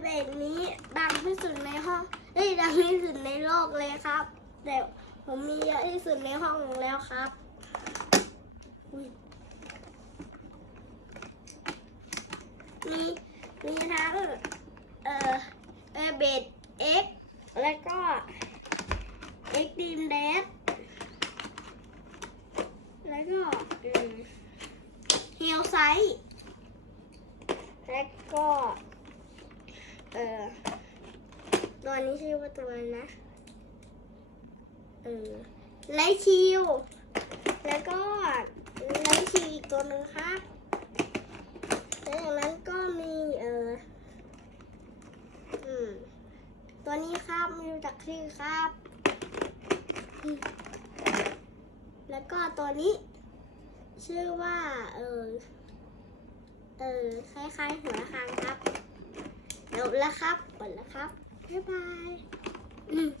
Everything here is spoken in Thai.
เบดนี้ดังที่สุดในห้องเอ้ยดังที่สุดในโลกเลยครับ แต่ผมมีเยอะที่สุดในห้องแล้วครับมีมีทั้งเอ่อเอเบดเอ็กแล้วก็เอ็กดีมแดดแล้วก็เฮลไซต์แล้วก็ เออตัวนี้ชื่อว่าตัวนะเออไลชิวแล้วก็ไลชิวอีกตัวหนึ่งครับแล้วอย่างนั้นก็มีเอออืมตัวนี้ครับม่รู้จักชื่อครับ แล้วก็ตัวนี้ ชื่อว่า เออเออคล้ายๆหัวระฆังครับ แล้วครับหมดแล้วครับบ๊ายบาย